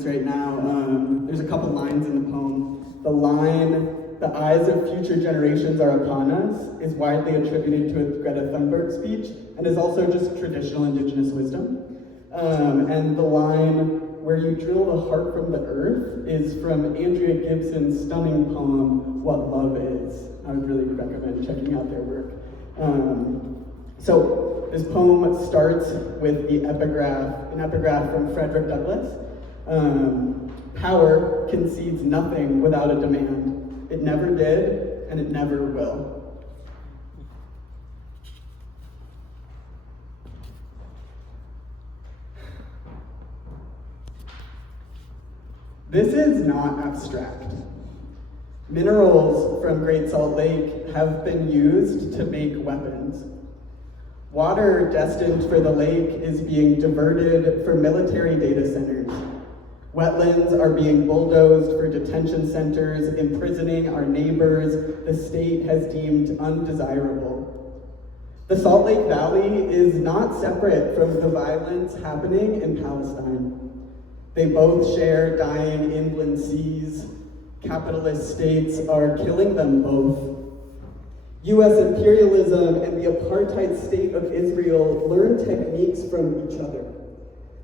right now. There's a couple lines in the poem. The line, "The eyes of future generations are upon us," is widely attributed to a Greta Thunberg speech and is also just traditional indigenous wisdom. And the line, "Where you drill the heart from the earth," is from Andrea Gibson's stunning poem, "What Love Is." I would really recommend checking out their work. So this poem starts with an epigraph from Frederick Douglass. Power concedes nothing without a demand. It never did, and it never will. This is not abstract. Minerals from Great Salt Lake have been used to make weapons. Water destined for the lake is being diverted for military data centers. Wetlands are being bulldozed for detention centers, imprisoning our neighbors the state has deemed undesirable. The Salt Lake Valley is not separate from the violence happening in Palestine. They both share dying inland seas. Capitalist states are killing them both. US imperialism and the apartheid state of Israel learn techniques from each other,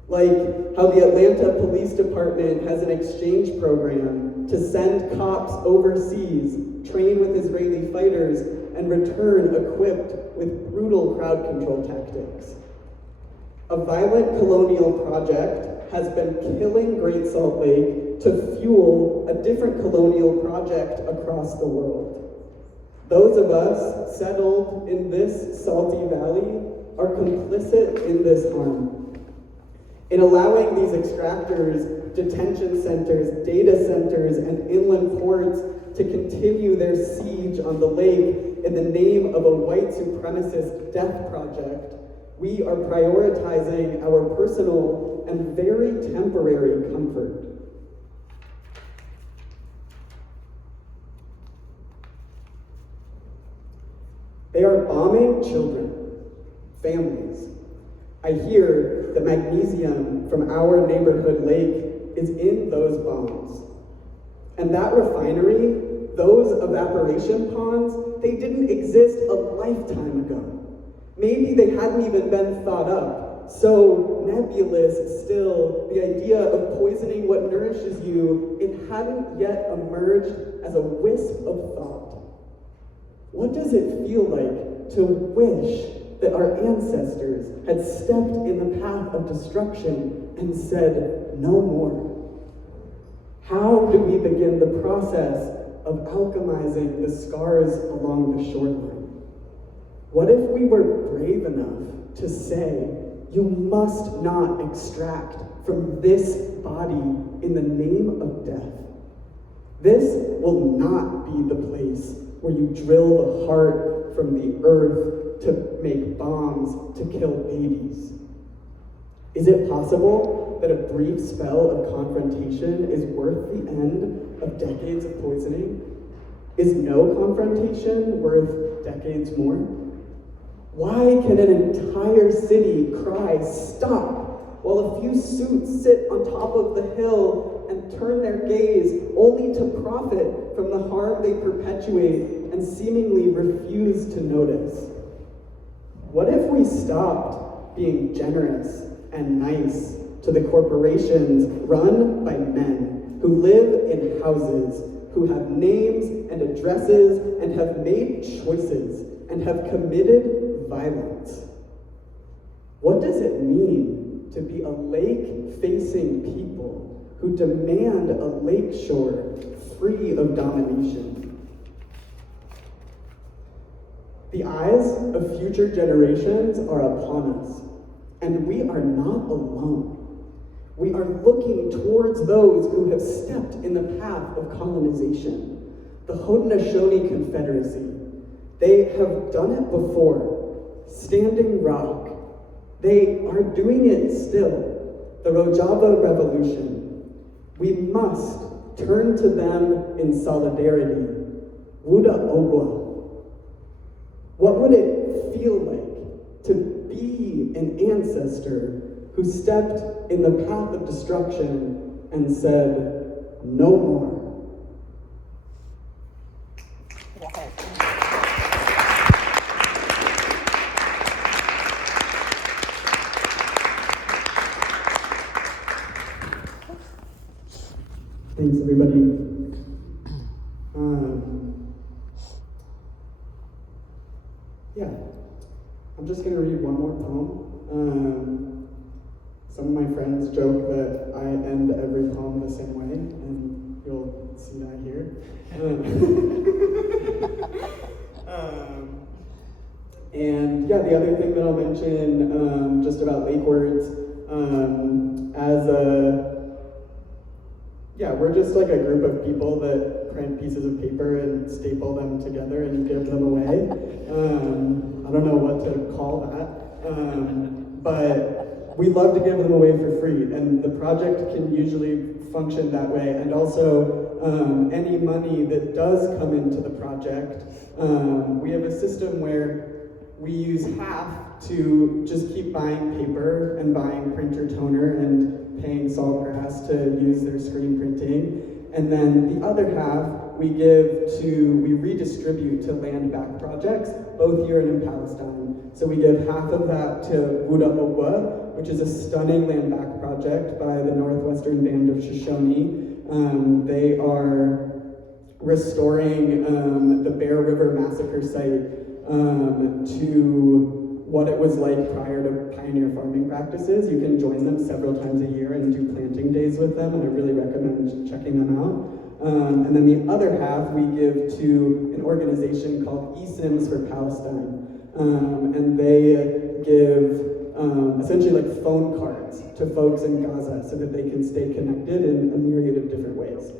like how the Atlanta Police Department has an exchange program to send cops overseas, train with Israeli fighters, and return equipped with brutal crowd control tactics. A violent colonial project has been killing Great Salt Lake to fuel a different colonial project across the world. Those of us settled in this salty valley are complicit in this harm. In allowing these extractors, detention centers, data centers, and inland ports to continue their siege on the lake in the name of a white supremacist death project, we are prioritizing our personal and very temporary comfort. They are bombing children, families. I hear the magnesium from our neighborhood lake is in those bombs. And that refinery, those evaporation ponds, they didn't exist a lifetime ago. Maybe they hadn't even been thought up. So nebulous still, the idea of poisoning what nourishes you, it hadn't yet emerged as a wisp of thought. What does it feel like to wish that our ancestors had stepped in the path of destruction and said, no more? How do we begin the process of alchemizing the scars along the shoreline? What if we were brave enough to say, you must not extract from this body in the name of death? This will not be the place where you drill the heart from the earth to make bombs to kill babies. Is it possible that a brief spell of confrontation is worth the end of decades of poisoning? Is no confrontation worth decades more? Why can an entire city cry, stop, while a few suits sit on top of the hill and turn their gaze only to profit from the harm they perpetuate and seemingly refuse to notice? What if we stopped being generous and nice to the corporations run by men who live in houses, who have names and addresses and have made choices and have committed violence? What does it mean to be a lake-facing people who demand a lakeshore free of domination? The eyes of future generations are upon us, and we are not alone. We are looking towards those who have stepped in the path of colonization, the Haudenosaunee Confederacy. They have done it before. Standing Rock. They are doing it still. The Rojava Revolution. We must turn to them in solidarity. Wuda Ogwa. What would it feel like to be an ancestor who stepped in the path of destruction and said, "No more." Thanks, everybody. Yeah, I'm just going to read one more poem. Some of my friends joke that I end every poem the same way, and you'll see that here. And yeah, the other thing that I'll mention just about lake words, we're just like a group of people that print pieces of paper and staple them together and give them away. I don't know what to call that, but we love to give them away for free, and the project can usually function that way. And also, any money that does come into the project, we have a system where we use half to just keep buying paper and buying printer toner and paying Saltgrass to use their screen printing. And then the other half we redistribute to land back projects, both here and in Palestine. So we give half of that to Wuda Obwa, which is a stunning land back project by the Northwestern Band of Shoshone. They are restoring the Bear River Massacre site to what it was like prior to pioneer farming practices. You can join them several times a year and do planting days with them, and I really recommend checking them out. And then the other half we give to an organization called eSIMS for Palestine. And they give essentially like phone cards to folks in Gaza so that they can stay connected in a myriad of different ways.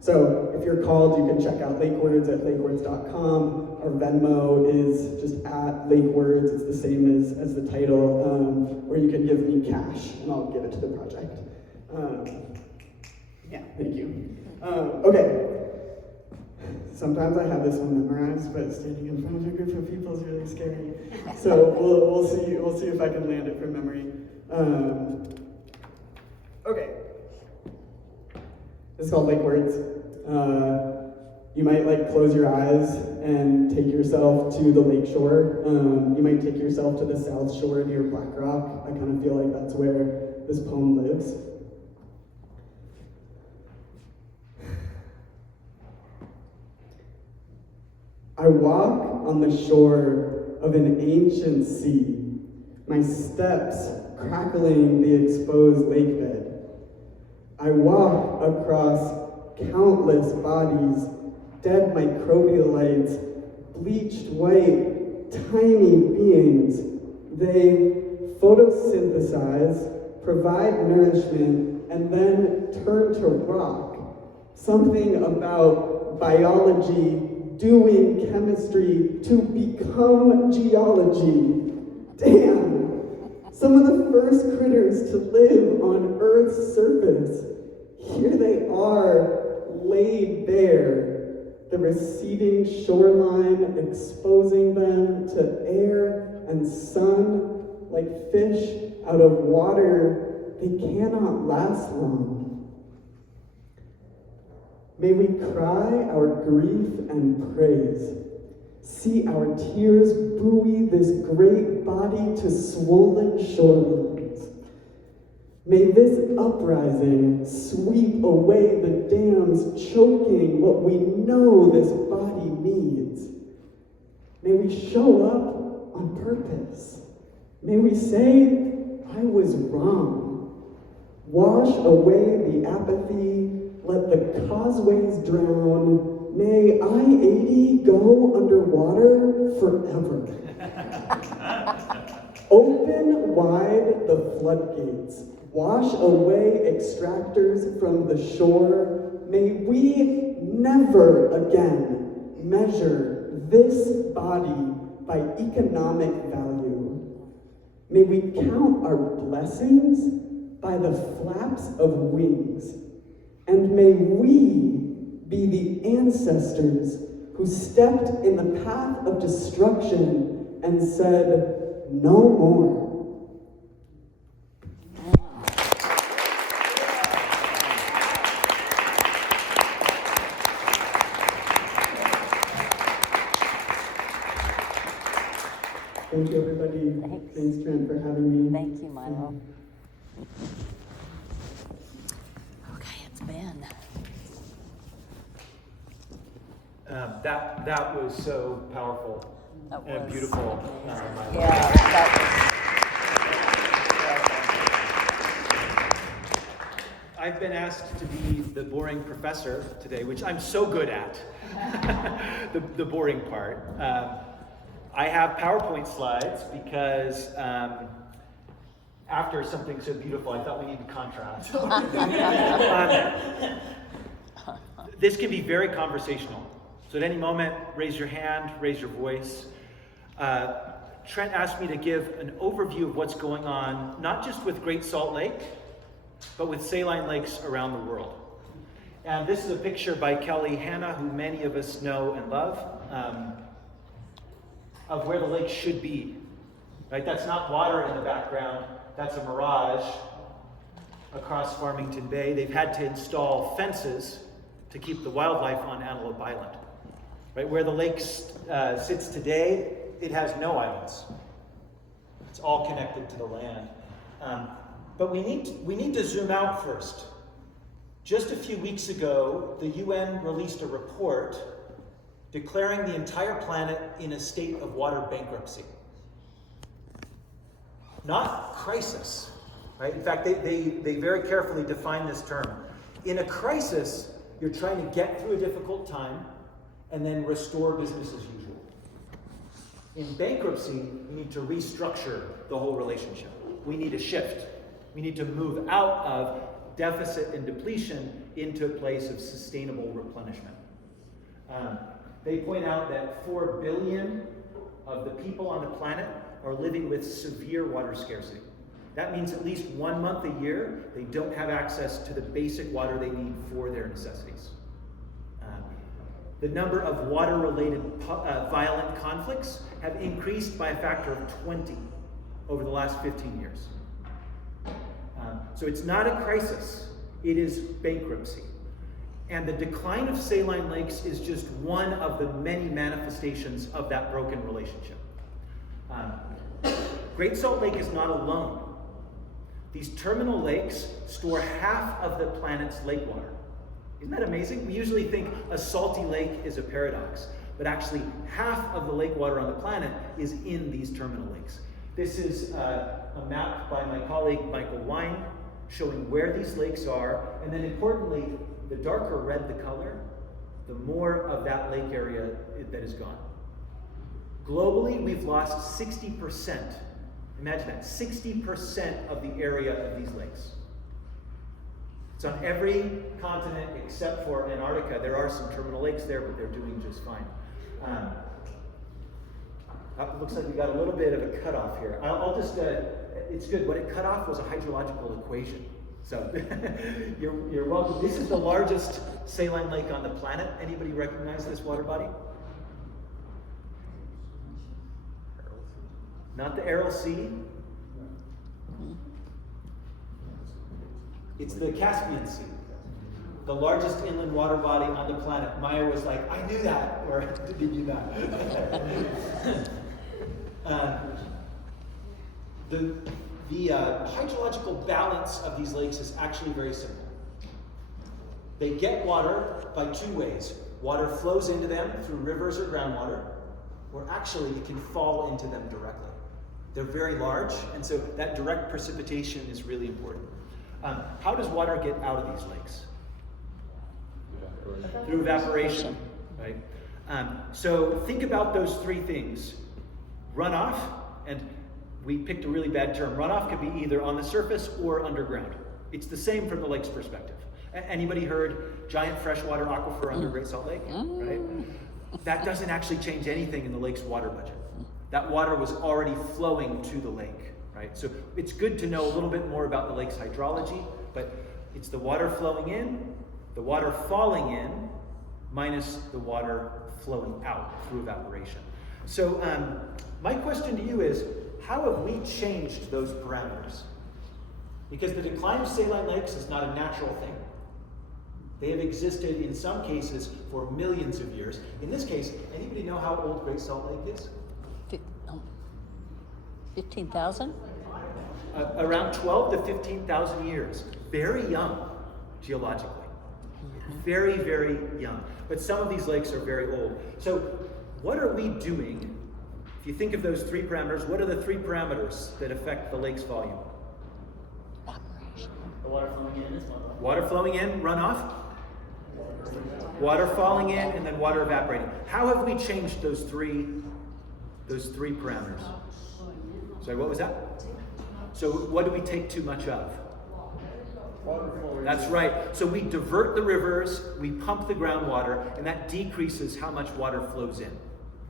So if you're called, you can check out Lakewords at lakewords.com. Our Venmo is just at Lakewords. It's the same as the title. Or you can give me cash and I'll give it to the project. Yeah, thank you. Okay. Sometimes I have this one memorized, but standing in front of a group of people is really scary. So we'll see if I can land it from memory. Okay. This is called Lake Words. You might close your eyes and take yourself to the lake shore. You might take yourself to the south shore near Black Rock. I kind of feel like that's where this poem lives. I walk on the shore of an ancient sea, my steps crackling the exposed lake bed. I walk across countless bodies, dead microbialites, bleached white, tiny beings. They photosynthesize, provide nourishment, and then turn to rock. Something about biology doing chemistry to become geology. Damn! Some of the first critters to live on Earth's surface. Here they are, laid bare, the receding shoreline exposing them to air and sun like fish out of water. They cannot last long. May we cry our grief and praise. See our tears buoy this great body to swollen shorelines. May this uprising sweep away the dams choking what we know this body needs. May we show up on purpose. May we say, I was wrong. Wash away the apathy, let the causeways drown. May I-80 go underwater forever. Open wide the floodgates. Wash away extractors from the shore. May we never again measure this body by economic value. May we count our blessings by the flaps of wings. And may we be the ancestors who stepped in the path of destruction and said, no more. Thank you, everybody. Thanks, Trent, for having me. Thank you, Milo. Okay, it's Ben. That was so powerful and beautiful. Yeah, that I've been asked to be the boring professor today, which I'm so good at, the boring part. I have PowerPoint slides because after something so beautiful, I thought we needed contrast. This can be very conversational. So at any moment, raise your hand, raise your voice. Trent asked me to give an overview of what's going on, not just with Great Salt Lake, but with saline lakes around the world. And this is a picture by Kelly Hanna, who many of us know and love, of where the lake should be. Right? That's not water in the background, that's a mirage across Farmington Bay. They've had to install fences to keep the wildlife on Antelope Island. Right? Where the lake sits today, it has no islands. It's all connected to the land. But we need to zoom out first. Just a few weeks ago, the UN released a report declaring the entire planet in a state of water bankruptcy. Not crisis, right? In fact, they very carefully define this term. In a crisis, you're trying to get through a difficult time and then restore business as usual. In bankruptcy, we need to restructure the whole relationship. We need a shift. We need to move out of deficit and depletion into a place of sustainable replenishment. They point out that 4 billion of the people on the planet are living with severe water scarcity. That means at least 1 month a year, they don't have access to the basic water they need for their necessities. The number of water-related violent conflicts have increased by a factor of 20 over the last 15 years. So it's not a crisis, it is bankruptcy. And the decline of saline lakes is just one of the many manifestations of that broken relationship. Great Salt Lake is not alone. These terminal lakes store half of the planet's lake water. Isn't that amazing? We usually think a salty lake is a paradox, but actually half of the lake water on the planet is in these terminal lakes. This is a map by my colleague Michael Wine showing where these lakes are, and then importantly, the darker red the color, the more of that lake area that is gone. Globally, we've lost 60%. Imagine that, 60% of the area of these lakes. It's on every continent except for Antarctica. There are some terminal lakes there, but they're doing just fine. It looks like we got a little bit of a cutoff here. I'll just, it's good. What it cut off was a hydrological equation. So you're welcome. This is the largest saline lake on the planet. Anybody recognize this water body? Not the Aral Sea. It's the Caspian Sea, the largest inland water body on the planet. Maya was like, I knew that, or did you not? The hydrological balance of these lakes is actually very simple. They get water by two ways. Water flows into them through rivers or groundwater, or actually it can fall into them directly. They're very large, and so that direct precipitation is really important. How does water get out of these lakes? Through evaporation, right? So think about those three things. Runoff, and we picked a really bad term. Runoff could be either on the surface or underground. It's the same from the lake's perspective. Anybody heard giant freshwater aquifer under Great Salt Lake? Right? That doesn't actually change anything in the lake's water budget. That water was already flowing to the lake, right? So it's good to know a little bit more about the lake's hydrology, but it's the water flowing in, the water falling in, minus the water flowing out through evaporation. So my question to you is, how have we changed those parameters? Because the decline of saline lakes is not a natural thing. They have existed in some cases for millions of years. In this case, anybody know how old Great Salt Lake is? 15,000? Around 12 to 15,000 years. Very young, geologically. Very, very young. But some of these lakes are very old. So what are we doing? If you think of those three parameters, what are the three parameters that affect the lake's volume? The water flowing in is one. Water flowing in, runoff. Water falling in, and then water evaporating. How have we changed those three parameters? Sorry, what was that? So what do we take too much of? That's right. So we divert the rivers, we pump the groundwater, and that decreases how much water flows in.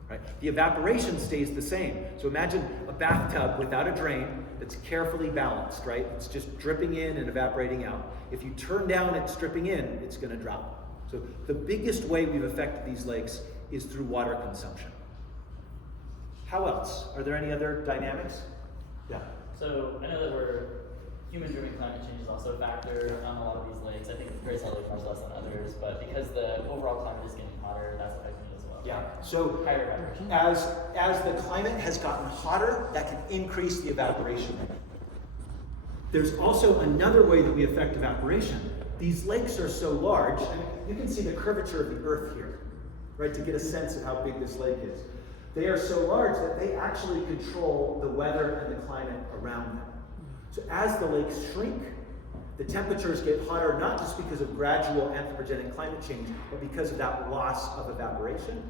Right? The evaporation stays the same. So imagine a bathtub without a drain that's carefully balanced, right? It's just dripping in and evaporating out. If you turn down its dripping in, it's going to drop. So the biggest way we've affected these lakes is through water consumption. How else? Are there any other dynamics? Yeah. So I know that human-driven climate change is also a factor on a lot of these lakes. I think Great Salt Lake much less than others, but because the overall climate is getting hotter, that's affecting it as well. Yeah. So higher evaporation. as the climate has gotten hotter, that can increase the evaporation rate. There's also another way that we affect evaporation. These lakes are so large, and you can see the curvature of the earth here, right, to get a sense of how big this lake is. They are so large that they actually control the weather and the climate around them. So as the lakes shrink, the temperatures get hotter, not just because of gradual anthropogenic climate change, but because of that loss of evaporation.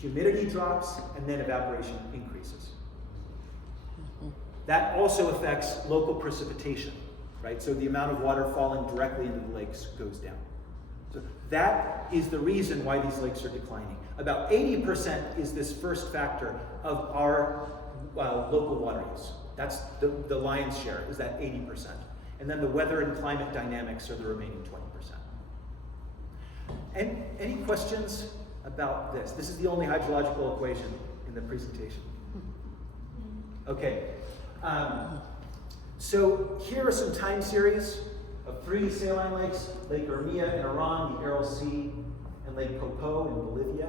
Humidity drops, and then evaporation increases. That also affects local precipitation, right? So the amount of water falling directly into the lakes goes down. So that is the reason why these lakes are declining. About 80% is this first factor of our local water use. That's the lion's share, is that 80%. And then the weather and climate dynamics are the remaining 20%. And any questions about this? This is the only hydrological equation in the presentation. Okay. So here are some time series of 3 saline lakes: Lake Urmia in Iran, the Aral Sea, and Lake Popo in Bolivia.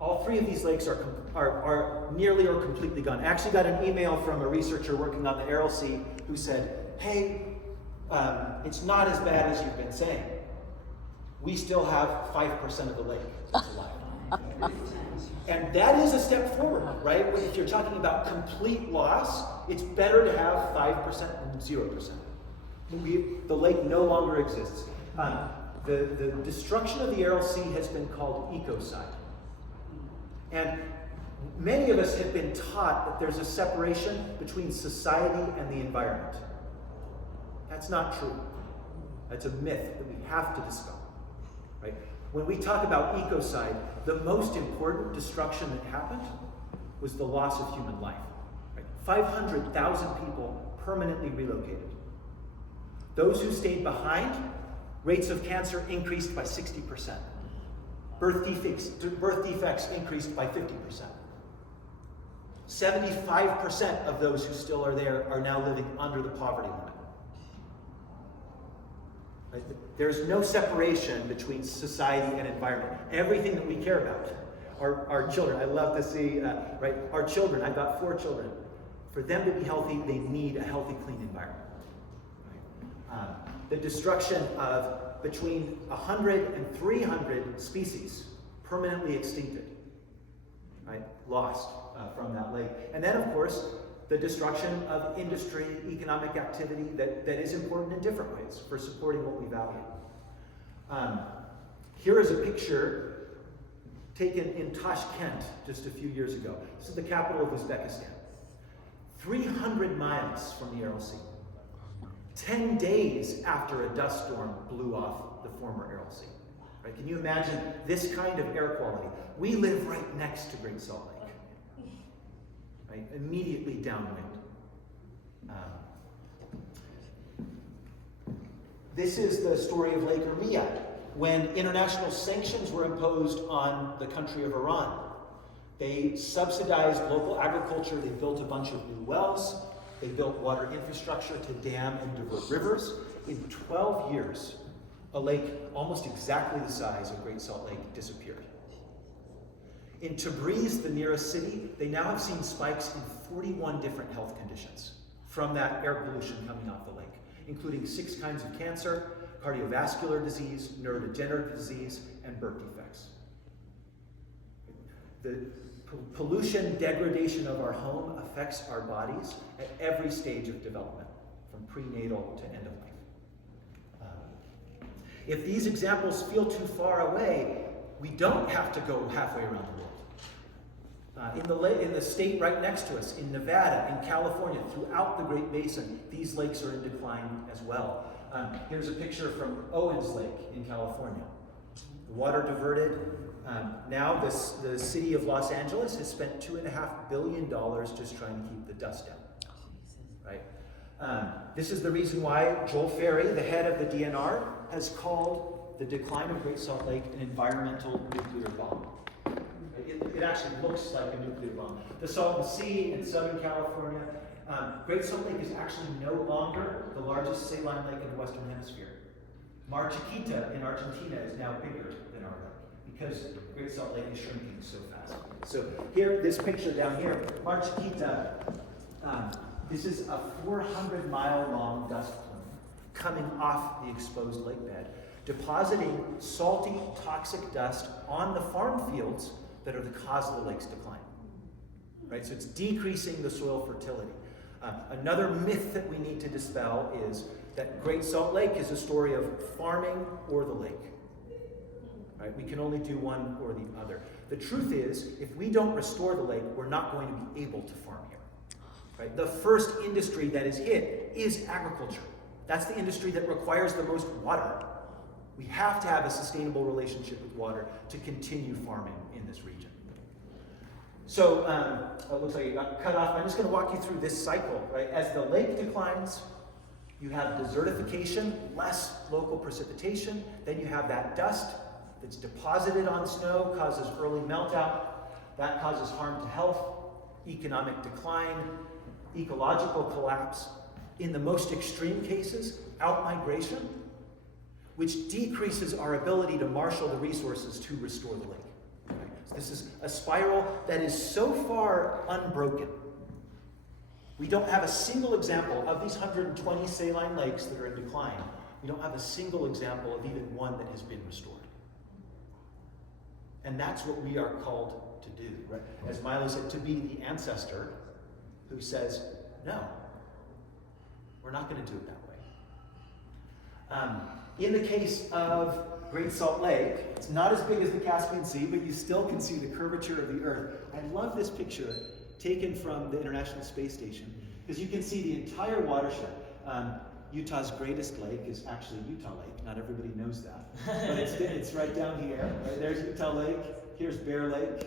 All 3 of these lakes are nearly or completely gone. I actually got an email from a researcher working on the Aral Sea who said, hey, it's not as bad as you've been saying. We still have 5% of the lake that's alive. And that is a step forward, right? If you're talking about complete loss, it's better to have 5% than 0%. The lake no longer exists. The destruction of the Aral Sea has been called ecocide. And many of us have been taught that there's a separation between society and the environment. That's not true. That's a myth that we have to dispel, right? When we talk about ecocide, the most important destruction that happened was the loss of human life. Right? 500,000 people permanently relocated. Those who stayed behind, rates of cancer increased by 60%. Birth defects increased by 50%. 75% of those who still are there are now living under the poverty limit. Right? There's no separation between society and environment. Everything that we care about, our children, I love to see, right? Our children, I've got 4 children. For them to be healthy, they need a healthy, clean environment. Right? The destruction of between 100 and 300 species permanently extincted, right? Lost from that lake. And then, of course, the destruction of industry, economic activity that is important in different ways for supporting what we value. Here is a picture taken in Tashkent just a few years ago. This is the capital of Uzbekistan. 300 miles from the Aral Sea. 10 days after a dust storm blew off the former Aral Sea. Right? Can you imagine this kind of air quality? We live right next to Great Salt Lake. Right? Immediately downwind. This is the story of Lake Urmia, when international sanctions were imposed on the country of Iran. They subsidized local agriculture, they built a bunch of new wells, they built water infrastructure to dam and divert rivers. In 12 years, a lake almost exactly the size of Great Salt Lake disappeared. In Tabriz, the nearest city, they now have seen spikes in 41 different health conditions from that air pollution coming off the lake, including 6 kinds of cancer, cardiovascular disease, neurodegenerative disease, and birth defects. The pollution degradation of our home affects our bodies at every stage of development, from prenatal to end of life. If these examples feel too far away, we don't have to go halfway around the world. In the state right next to us, in Nevada, in California, throughout the Great Basin, these lakes are in decline as well. Here's a picture from Owens Lake in California. The water diverted. Now the city of Los Angeles has spent $2.5 billion just trying to keep the dust down. Right? This is the reason why Joel Ferry, the head of the DNR, has called the decline of Great Salt Lake an environmental nuclear bomb. It actually looks like a nuclear bomb. The Salton Sea in Southern California, Great Salt Lake is actually no longer the largest saline lake in the Western Hemisphere. Mar Chiquita in Argentina is now bigger than our lake because Great Salt Lake is shrinking so fast. So here, this picture down here, Mar Chiquita, this is a 400-mile-long dust plume coming off the exposed lake bed, depositing salty, toxic dust on the farm fields that are the cause of the lake's decline. Right? So it's decreasing the soil fertility. Another myth that we need to dispel is that Great Salt Lake is a story of farming or the lake. Right? We can only do one or the other. The truth is, if we don't restore the lake, we're not going to be able to farm here. Right? The first industry that is hit is agriculture. That's the industry that requires the most water. We have to have a sustainable relationship with water to continue farming in this region. So, it looks like it got cut off. I'm just going to walk you through this cycle. Right? As the lake declines, you have desertification, less local precipitation. Then you have that dust that's deposited on snow, causes early meltout. That causes harm to health, economic decline, ecological collapse. In the most extreme cases, outmigration, which decreases our ability to marshal the resources to restore the lake. Okay? So this is a spiral that is so far unbroken. We don't have a single example of these 120 saline lakes that are in decline. We don't have a single example of even one that has been restored. And that's what we are called to do. Right? As Milo said, to be the ancestor who says, no, we're not going to do it that way. In the case of Great Salt Lake, it's not as big as the Caspian Sea, but you still can see the curvature of the Earth. I love this picture taken from the International Space Station, because you can see the entire watershed. Utah's greatest lake is actually Utah Lake. Not everybody knows that. But it's right down here. Right? There's Utah Lake. Here's Bear Lake.